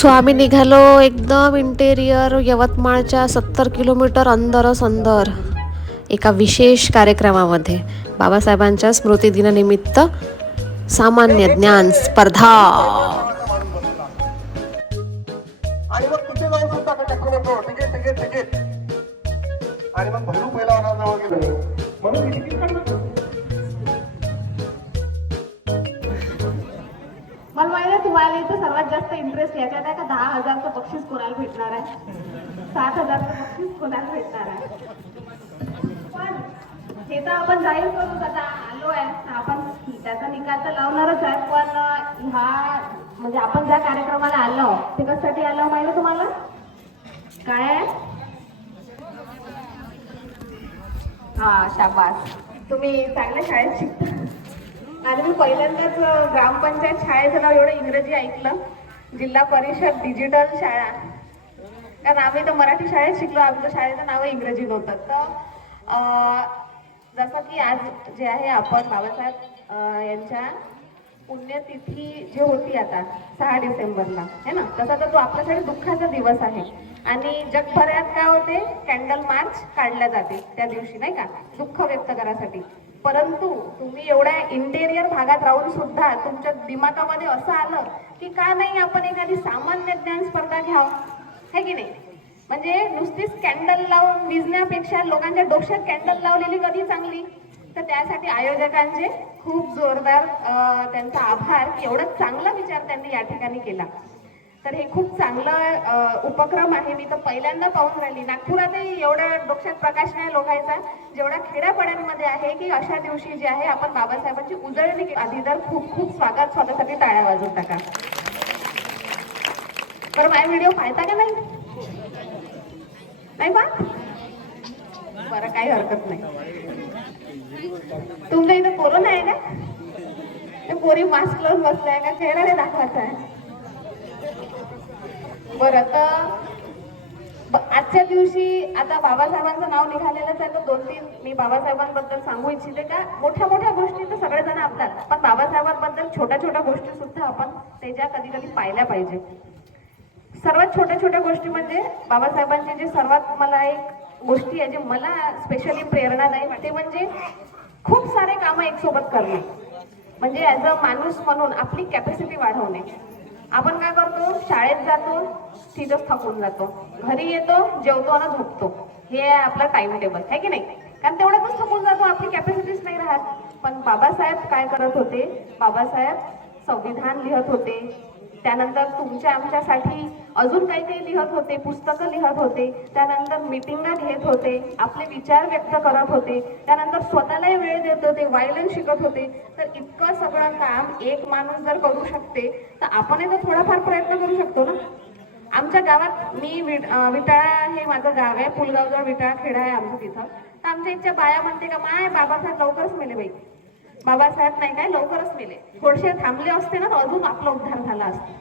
So आम्ही निघालो एकदम इंटेरियर यवतमाळच्या 70 किलोमीटर अंदर एका विशेष कार्यक्रमामध्ये बाबासाहेबांच्या स्मृतिदिनानिमित्त सामान्य ज्ञान स्पर्धा. आणि मग तिथे जाऊन सुद्धा आपण दाखवत होतो तिकीट आणि मग भैरू पहिलवानाजवळ गेलो म्हणून मी तिकीट काढलं. मला माहिती आहे तुम्हाला इथे सर्वात जास्त इंटरेस्ट याच्यात आहे का 10,000चं बक्षीस कोणाला भेटणार आहे, 7,000चं बक्षीस कोणाला भेटणार आहे. पण हे तर आपण जाहीर करू, आता आलो आहे आपण त्याचा निकाल तर लावणारच आहे. पण हा म्हणजे आपण ज्या कार्यक्रमाला आलो ते कशासाठी आलो माहिती तुम्हाला काय आहे? हा शाबास, तुम्ही चांगल्या शाळेत शिकता. आणि मी पहिल्यांदाच ग्रामपंचायत शाळेचं नाव एवढं इंग्रजी ऐकलं, जिल्हा परिषद डिजिटल शाळा. कारण आम्ही तर मराठी शाळेत शिकलो, आमच्या शाळेचं नाव इंग्रजी नव्हतं. तर जसं की आज जे आहे आपण बाबासाहेब यांच्या पुण्यतिथी जी होती आता 6 डिसेंबरला है ना, तसा तर तो आपल्यासाठी दुःखाचा दिवस आहे. आणि जगभरात काय होते, कॅन्डल मार्च काढल्या जाते त्या दिवशी नाही का, दुःख व्यक्त करायसाठी. परंतु तुम्ही एवढ्या इंटेरियर भागात राहून सुद्धा तुमच्या दिमागामध्ये असं आलं की का नाही आपण एखादी सामान्य ज्ञान स्पर्धा घ्यावं, है की नाही. म्हणजे नुसतीच कॅन्डल लावून विजण्यापेक्षा लोकांच्या डोक्यात कॅन्डल लावलेली कधी चांगली. तर त्यासाठी आयोजकांचे खूप जोरदार त्यांचा आभार की एवढा चांगला विचार त्यांनी या ठिकाणी केला. तर हे खूप चांगला उपक्रम आहे. मी तर पहिल्यांदा पाहून राहिली, नागपुरातही एवढ्या डोक्यात प्रकाश नाही लोकांचा जेवढा खेड्यापाड्यांमध्ये आहे की अशा दिवशी जे आहे आपण बाबासाहेबांची उजळणी केली. आधी तर खूप खूप स्वागत, स्वतःसाठी टाळ्या वाजवून टाका. तर माझा व्हिडिओ पाहता का नाही? नाही पा बरं, काही हरकत नाही. तुमच्या इथं कोरोना आहे का? ते पोरी मास्क लावून बसलाय का, चेहरा नाही दाखवायचा आहे? बरं, तर आजच्या दिवशी आता बाबासाहेबांचं नाव निघालेलंच आहे. तर 2-3 मी बाबासाहेबांबद्दल सांगू इच्छिते. का मोठ्या मोठ्या गोष्टी तर सगळेजण आपल्यात, पण बाबासाहेबांबद्दल छोट्या छोट्या गोष्टी सुद्धा आपण त्याच्या कधी कधी पाहिल्या पाहिजे. सर्वात छोट्या छोट्या गोष्टी म्हणजे बाबासाहेबांचे जे सर्वात मला एक गोष्टी आहे जे मला स्पेशली प्रेरणादायी वाटते, म्हणजे खूप सारे कामं एक सोबत करणे. म्हणजे ॲज अ माणूस म्हणून आपली कॅपॅसिटी वाढवणे. आपण काय करतो, शाळेत जातो तिथंच थकून जातो, घरी येतो जेवतो आणि झोपतो, हे आहे आपलं टाइम टेबल, आहे की नाही. कारण तेवढ्यातच थकून जातो, आपली कॅपॅसिटीच नाही राहत. पण बाबासाहेब काय करत होते, बाबासाहेब संविधान लिहत होते, त्यानंतर तुमच्या आमच्यासाठी अजून काही काही लिहत होते, पुस्तकं लिहत होते, त्यानंतर मीटिंगा घेत होते, आपले विचार व्यक्त करत होते, त्यानंतर स्वतःलाही वेळ देत होते, व्हायलिन शिकत होते. तर इतकं सगळं काम एक माणूस जर करू शकते तर आपणही तर थोडाफार प्रयत्न करू शकतो ना. आमच्या गावात मी विटाळा हे माझं गाव आहे, पुलगावजवळ विटाळा खेडा आहे आमचं तिथं. तर आमच्या इथच्या बाया म्हणते का माय बाबासाहेब लवकरच मेले बाई, बाबासाहेब नाही काय लवकरच मेले, थोडेसे थांबले असते ना तर अजून आपला उद्धार झाला असता.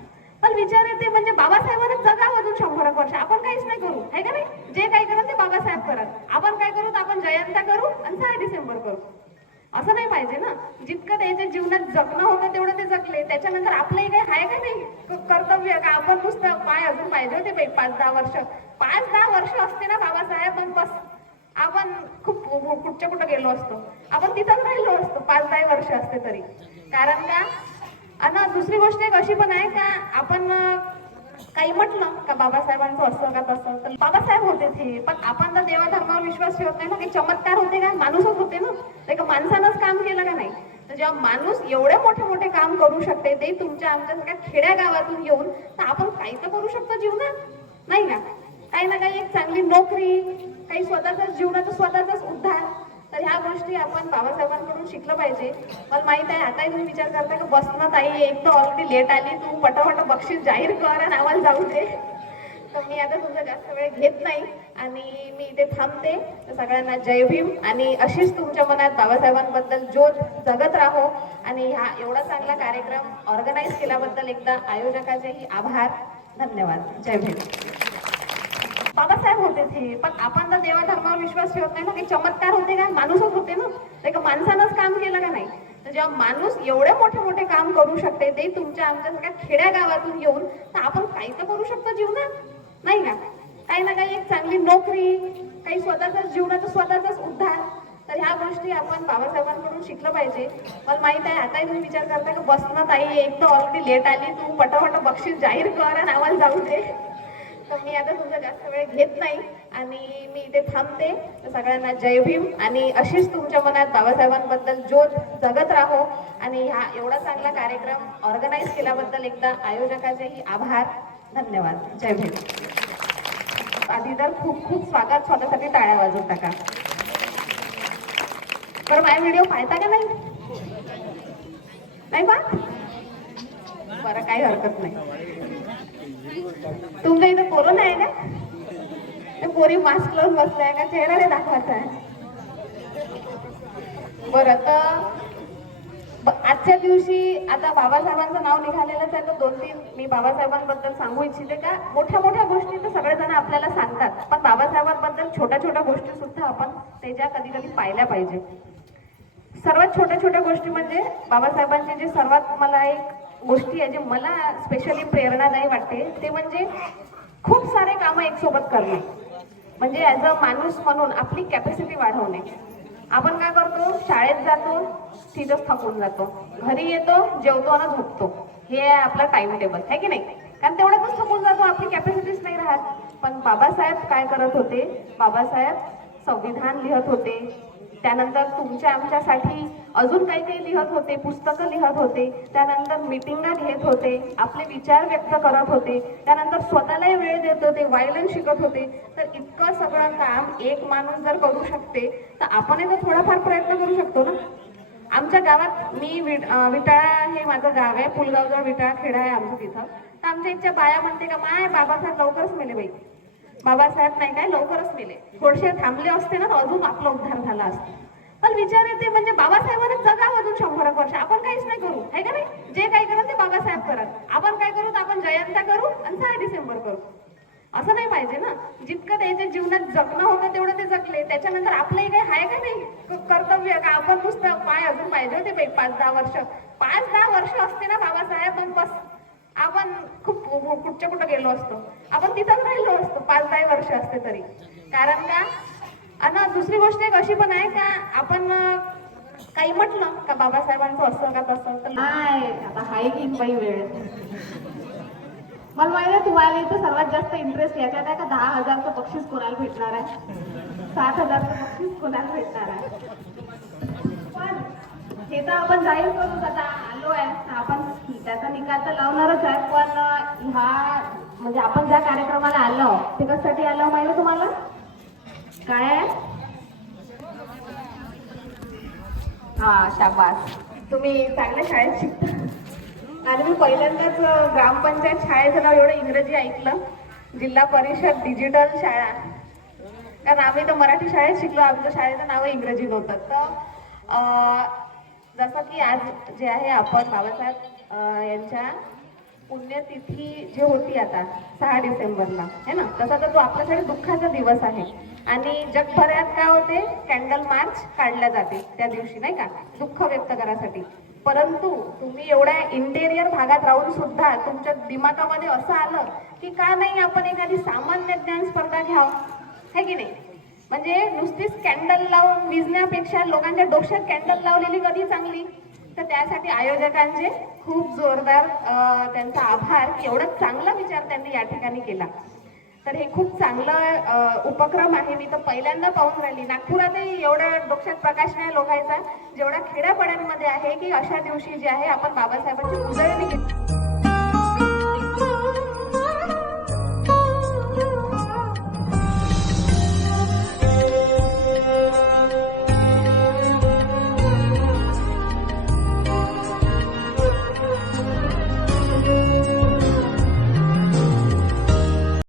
पण विचार येते म्हणजे बाबासाहेबांना जगाव अजून 100 वर्ष, आपण काहीच नाही करू, आहे का नाही. जे काही करत ते बाबासाहेब करत, आपण काय करू, आपण जयंता करू आणि 6 डिसेंबर करू. असं नाही पाहिजे ना. जितकं त्याच्या जीवनात जगणं होतं तेवढं ते जगले, त्याच्यानंतर आपलंही काही आहे का नाही कर्तव्य का आपण नुसतं पाय अजून पाहिजे होते 5-10 वर्ष, 5-10 वर्ष असते ना बाबासाहेब, पण बस आपण खूप कुठं गेलो असतो, आपण तिथंच राहिलो असतो 5-10 वर्ष असते तरी. कारण का, आणि दुसरी गोष्ट एक अशी पण आहे का, आपण काही म्हटलं का बाबासाहेबांचं असं का तसं, तर बाबासाहेब होते ते, पण आपण तर देवा धर्मावर विश्वास ठेवत नाही ना. काही चमत्कार होते का, माणूसच होते ना, ते माणसानंच काम केलं का नाही. तर जेव्हा माणूस एवढे मोठे मोठे काम करू शकते, ते तुमच्या आमच्या सगळ्या खेड्या गावातून येऊन, तर आपण काही तर करू शकतो जीवनात, नाही का. काही ना काही एक चांगली नोकरी, काही स्वतःच्याच जीवनाचा स्वतःचाच उद्धार. तर ह्या गोष्टी आपण बाबासाहेबांकडून शिकलं पाहिजे. मला माहित आहे आताही तुम्ही विचार करता की बसणं ताई, एक तर ऑलरेडी लेट आली, तू पटापट बक्षीस जाहीर कर आणि आम्हाला जाऊ दे. तर मी आता तुमचा जास्त वेळ घेत नाही आणि मी इथे थांबते. तर सगळ्यांना जय भीम, आणि अशीच तुमच्या मनात बाबासाहेबांबद्दल ज्योत जगत राहो. आणि हा एवढा चांगला कार्यक्रम ऑर्गनाईज केल्याबद्दल एकदा आयोजकाचेही आभार, धन्यवाद, जय भीम. बाबासाहेब होते ते, पण आपण तर देवा धर्मावर विश्वास ठेवत नाही ना. काही चमत्कार होते का, माणूसच होते ना, ते माणसानंच काम केलं का नाही. तर जेव्हा माणूस एवढे मोठे मोठे काम करू शकते ते तुमच्या आमच्या सगळ्या खेड्या गावातून येऊन, तर आपण काही तर करू शकतो जीवनात, नाही का? काही ना काही एक चांगली नोकरी, काही स्वतःचा जीवनाचा स्वतःचाच उद्धार. तर ह्या गोष्टी आपण बाबासाहेबांकडून शिकलं पाहिजे. मला माहित आहे आताही तुम्ही विचार करता की बसणं ताई एक तर ऑलरेडी लेट आली, तू पटापट बक्षीस जाहीर कर आणि आम्हाला जाऊ दे. तर मी आता तुमचा जास्त वेळ घेत नाही आणि मी इथे थांबते. तर सगळ्यांना जय भीम आणि अशीच तुमच्या मनात बाबासाहेबांबद्दल ज्योत जगत राहो. आणि हा एवढा चांगला कार्यक्रम ऑर्गनाईज केल्याबद्दल एकदा आयोजकाचेही आभार. धन्यवाद. जय भीम. आधी तर खूप खूप स्वागत, स्वतःसाठी टाळ्या वाजवून टाका. बरं, माझा व्हिडिओ पाहता का नाही? नाही पाहत? बरं, काही हरकत नाही. तुमच्या इथं कोरोना आहे का? पोरी मास्क लावून बसलाय का? चेहरा नाही दाखवायचा आहे. बरं, तर आजच्या दिवशी आता बाबासाहेबांचं नाव निघालेलंच आहे, तर 2-3 मी बाबासाहेबांबद्दल सांगू इच्छिते. का मोठ्या मोठ्या गोष्टी तर सगळेजण आपल्याला सांगतात, पण बाबासाहेबांबद्दल छोट्या छोट्या गोष्टी सुद्धा आपण त्याच्या कधी कधी पाहिल्या पाहिजे. सर्वात छोट्या छोट्या गोष्टी म्हणजे बाबासाहेबांची जी सर्वात मला एक गोष्टी आहे जे मला स्पेशली प्रेरणादायी वाटते, ते म्हणजे खूप सारे कामं एक सोबत करणे. म्हणजे ॲज अ माणूस म्हणून आपली कॅपॅसिटी वाढवणे. आपण काय करतो? शाळेत जातो, तिथंच थकून जातो, घरी येतो, जेवतो आणि झोपतो. हे आहे आपलं टाइम टेबल, आहे की नाही? कारण तेवढ्यातच थकून जातो, आपली कॅपॅसिटीच नाही राहत. पण बाबासाहेब काय करत होते? बाबासाहेब संविधान लिहत होते, त्यानंतर तुमच्या आमच्यासाठी अजून काही काही लिहत होते, पुस्तकं लिहत होते, त्यानंतर मिटिंगा घेत होते, आपले विचार व्यक्त करत होते, त्यानंतर स्वतःलाही वेळ देत होते, वायलन शिकत होते. तर इतकं सगळं काम एक माणूस जर करू शकते, तर आपणही तर थोडाफार प्रयत्न करू शकतो ना. आमच्या गावात मी विटाळा हे माझं गाव आहे, पुलगावजवळ विटाळा खेडा आहे आमचं तिथं. तर आमच्या इथच्या बाया म्हणते का माय बाबासाहेब लवकरच मेले बाई, बाबासाहेब नाही काय लवकरच मेले, थोडेसे थांबले असते ना तर अजून आपला उद्धार झाला असता. पण विचार येते म्हणजे बाबासाहेबांना जगावं अजून 100 वर्ष, आपण काहीच नाही करू, आहे का नाही? जे काही करत ते बाबासाहेब करत, आपण काय करू? आपण जयंता करू आणि 6 डिसेंबर करू. असं नाही पाहिजे ना. जितकं त्याच्या जीवनात जगणं होतं तेवढं ते जगले, त्याच्यानंतर आपलंही काही आहे का नाही कर्तव्य? का आपण नुसतं पाय अजून पाहिजे होते 5-10 वर्ष, 5-10 वर्ष असते ना बाबासाहेब, पण बस आपण खूप कुठच्या कुठं गेलो असतो, आपण तिथंच राहिलो असतो 5-10 वर्ष असते तरी. कारण का? आणि दुसरी गोष्ट एक अशी पण आहे का, आपण काही म्हटलं का बाबासाहेबांचं असं का तसं, तर नाही आता हाय की बाई वेळ. मला माहिती आहे तुम्हाला इथं सर्वात जास्त इंटरेस्ट याच्यात आहे का 10,000चं बक्षीस कोणाला भेटणार आहे, 60,000चं बक्षीस कोणाला भेटणार आहे. पण हे तर आपण जाहीर करू, आता आलो आहे आपण त्याचा निकाल तर लावणारच आहे. पण हा म्हणजे आपण ज्या कार्यक्रमाला आलो ते कशासाठी आलो माहिती तुम्हाला? काय? हा, शाबास, तुम्ही चांगल्या शाळेत शिकता. आणि मी पहिल्यांदाच ग्रामपंचायत शाळेचं नाव एवढं इंग्रजी ऐकलं, जिल्हा परिषद डिजिटल शाळा. कारण आम्ही तर मराठी शाळेत शिकलो, आमच्या शाळेचं नाव इंग्रजी नव्हतं. तर जसं की आज जे आहे आपण बाबासाहेब यांच्या पुण्यतिथी जी होती आता 6 डिसेंबरला, है ना, तसा तर तो आपल्यासाठी दुःखाचा दिवस आहे. आणि जगभरात काय होते? कॅन्डल मार्च काढल्या जाते त्या दिवशी, नाही का, दुःख व्यक्त करायसाठी. परंतु तुम्ही एवढ्या इंटेरियर भागात राहून सुद्धा तुमच्या दिमागामध्ये असं आलं की का नाही आपण एखादी सामान्य ज्ञान स्पर्धा घ्यावं, है की नाही? म्हणजे नुसतीच कॅन्डल लावून विजण्यापेक्षा लोकांच्या डोक्यात कॅन्डल लावलेली कधी चांगली. तर त्यासाठी आयोजकांचे खूप जोरदार त्यांचा आभार की एवढा चांगला विचार त्यांनी या ठिकाणी केला. तर हे खूप चांगलं उपक्रम आहे. मी तर पहिल्यांदा पाहून राहिली, नागपुरातही एवढा डोक्यात प्रकाश नाही लोकांचा जेवढा खेड्यापाड्यांमध्ये आहे की अशा दिवशी जे आहे आपण बाबासाहेबांची उजळणी घेतो.